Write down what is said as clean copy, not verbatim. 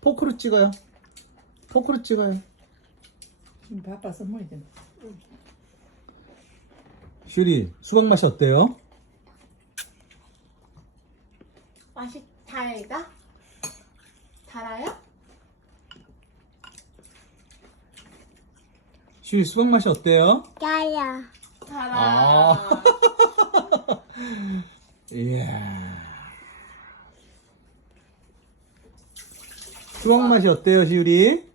포크로 찍어요. 포크로 찍어요. 바빠 선물이 좀. 슈리, 수박 맛이 어때요? 맛이 달아요? 슈리, 수박 맛이 어때요? 짜요. 달아요. 이야. 수박 맛이 어때요, 슈리?